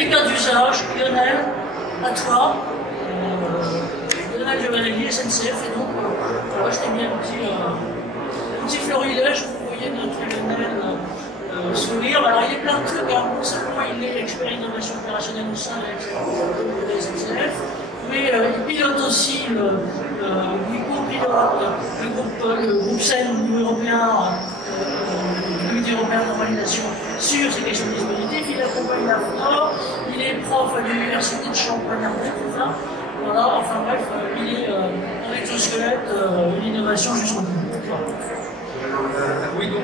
les cas d'usage, Lionel, à toi. Lionel Giovanelli, SNCF, et donc voilà, je t'ai mis un petit florilège, vous voyez notre Lionel sourire. Alors il est plein de trucs, hein. Non seulement il est expert innovation opérationnelle au sein de la SNCF, mais il pilote aussi il co-pilote le groupe CEN au niveau européen, le comité européen de normalisation sur ces questions de dispositifs. Il accompagne la FNOR, il est prof à l'université de Champagne-Ardenne, tout ça. Voilà, enfin bref, il est en exosquelette, l'innovation jusqu'au bout. Oui, donc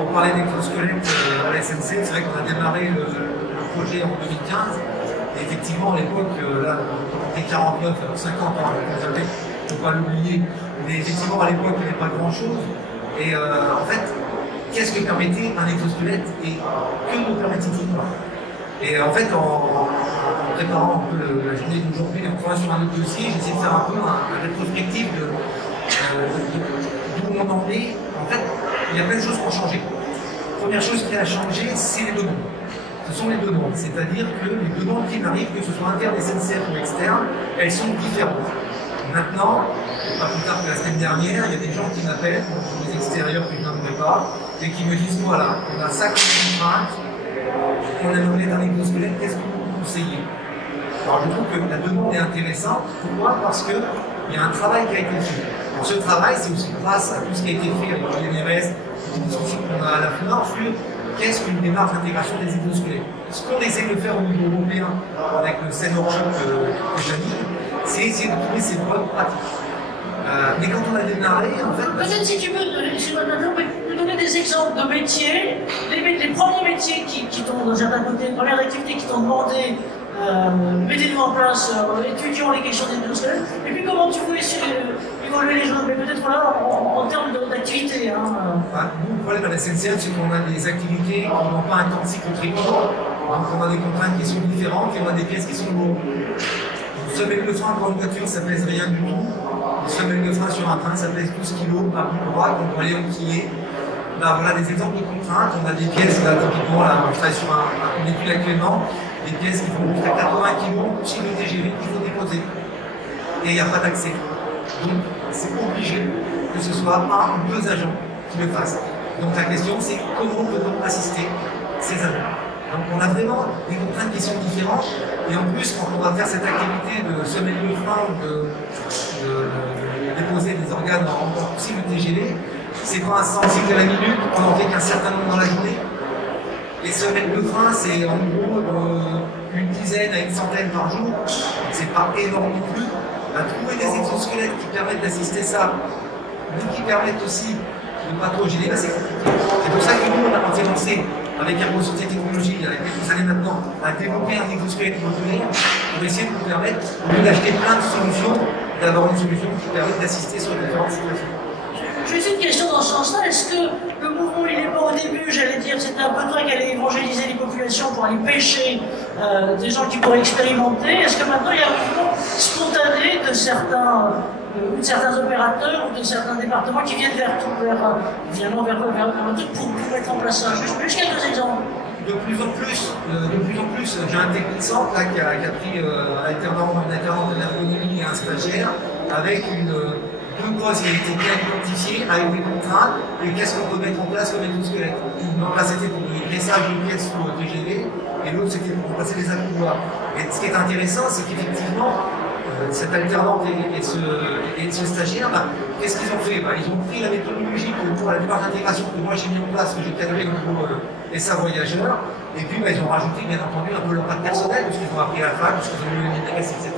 on parlait d'exosquelette à la SNCF, c'est vrai qu'on a démarré le projet en 2015. Et effectivement, à l'époque, là, on était 49, 50 ans, il ne faut pas l'oublier, mais effectivement, à l'époque, il n'y avait pas grand-chose. Et en fait, qu'est-ce que permettait un exosquelette et que nous permettait-il pas? Et en fait, en préparant un peu la journée d'aujourd'hui, en travaillant sur un autre dossier, j'ai essayé de faire un peu un rétrospectif d'où on en est. En fait, il y a plein de choses qui ont changé. Première chose qui a changé, c'est les demandes. Ce sont les demandes, c'est-à-dire que les demandes qui m'arrivent, que ce soit interne SNCF ou externe, elles sont différentes. Maintenant, pas plus tard que la semaine dernière, il y a des gens qui m'appellent, des extérieurs que je n'aimerais pas, et qui me disent voilà, on a ça comme contrainte, on aimerait mettre un exosquelette, qu'est-ce que vous conseillez? Alors je trouve que la demande est intéressante. Pourquoi? Parce qu'il y a un travail qui a été fait. Alors, ce travail, c'est aussi grâce à tout ce qui a été fait avec le NRS, les discussions qu'on a à la FNOR sur qu'est-ce qu'une démarche d'intégration des exosquelettes. Ce qu'on essaie de faire au niveau européen avec le CEN Workshop que j'anime, c'est essayer de trouver ces bonnes pratiques. Mais quand on a démarré, en fait... Peut-être si tu veux nous donner des exemples de métiers, les premiers métiers qui t'ont, d'un certain côté, les premières activités qui t'ont demandé, mettez-nous en place, étudions les questions des exosquelettes, et puis comment tu voulais évoluer les choses, mais peut-être là en termes d'activité. Hein. Nous, le problème à la SNCF, c'est qu'on a des activités qui n'ont pas un temps de cycle contribuant, donc on a des contraintes qui sont différentes et on a des pièces qui sont lourdes. Une semelle de frein pour une voiture, ça pèse rien du tout. Une semelle de frein sur un train, ça pèse 12 kg par bout droit, donc on va aller enquiller. Là, voilà des exemples de contraintes. On a des pièces, là, typiquement, là, je travaille sur une étude actuellement, des pièces qui font jusqu'à 80 kg chez le TGV qu'il faut déposer. Et il n'y a pas d'accès. Donc, c'est obligé que ce soit un ou deux agents qui le fassent. Donc, la question, c'est comment peut-on assister ces agents? Donc, on a vraiment des contraintes qui sont différentes. Et en plus, quand on va faire cette activité de semelle de frein ou de déposer des organes en possible TGV, c'est pas un cycle à la minute, on en fait qu'un certain nombre dans la journée. Les semelles de frein, c'est en gros une dizaine à une centaine par jour, c'est pas énorme non plus. Trouver des exosquelettes qui permettent d'assister ça, mais qui permettent aussi de ne pas trop gêner, c'est compliqué. C'est pour ça que nous, on a lancé avec Ergo Santé Technologies, il y a quelques années maintenant, à développer un exosquelette modulaire pour essayer de nous permettre, au lieu d'acheter plein de solutions, d'avoir une solution qui permet d'assister sur différentes situations. Juste une question dans ce sens-là, est-ce que le mouvement, il n'est pas au début, j'allais dire, c'était un peu toi qui allais évangéliser les populations pour aller pêcher des gens qui pourraient expérimenter. Est-ce que maintenant il y a un mouvement spontané de certains opérateurs ou de certains départements qui viennent vers un truc pour mettre en place ça? Juste quelques exemples. De plus en plus, j'ai un technicien là, qui a pris un alternant de l'ergonomie et un stagiaire avec deux postes qui ont été bien identifiés avec des contraintes et qu'est-ce qu'on peut mettre en place comme exosquelette. Donc là, c'était pour le dressage de pièces sous TGV et l'autre, c'était pour remplacer les accoudoirs. Et ce qui est intéressant, c'est qu'effectivement, cette alternante et ce stagiaire, qu'est-ce qu'ils ont fait? Ils ont pris la méthodologie pour la démarche d'intégration que moi j'ai mis en place, que j'ai cadré au niveau SA Voyageurs, et puis ils ont rajouté bien entendu un peu leur patte personnel, parce qu'ils ont appris à la fac, parce qu'ils ont eu le NRS, etc.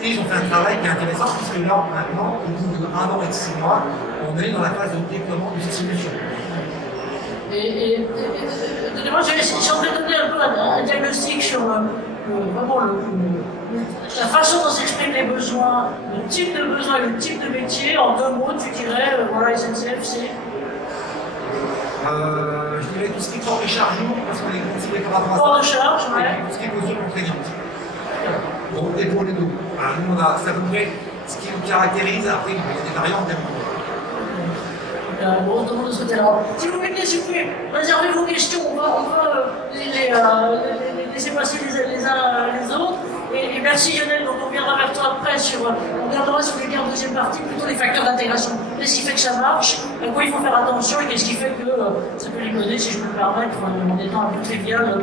Et ils ont fait un travail qui est intéressant, puisque là, maintenant, au bout d'1 an et de 6 mois, on est dans la phase de déploiement de ces solutions. Donnez-moi, je vais donner un peu un diagnostic sur vraiment la façon dont s'expriment les besoins, le type de besoin et le type de métier. En 2 mots, tu dirais, voilà, SNCF, c'est je dirais tout ce qui est port de charge lourd, parce qu'on est considéré comme rapport à ça. port de charge, ouais. Et tout ce qui est posture contraignante. Donc, épaule et dos. Voilà, nous, c'est à peu près ce qui nous caractérise. Après, il y a des variantes, bien sûr. Bon, on demande de ce côté-là. Si vous pouvez réserver vos questions, on va les laissez passer les uns les autres. Et merci Lionel, donc on viendra vers toi après on regardera sur les cartes deuxième partie plutôt les facteurs d'intégration. Qu'est-ce qui fait que ça marche, à quoi il faut faire attention et qu'est-ce qui fait que ça peut les connaître, si je peux me permettre, en étant un peu trivial.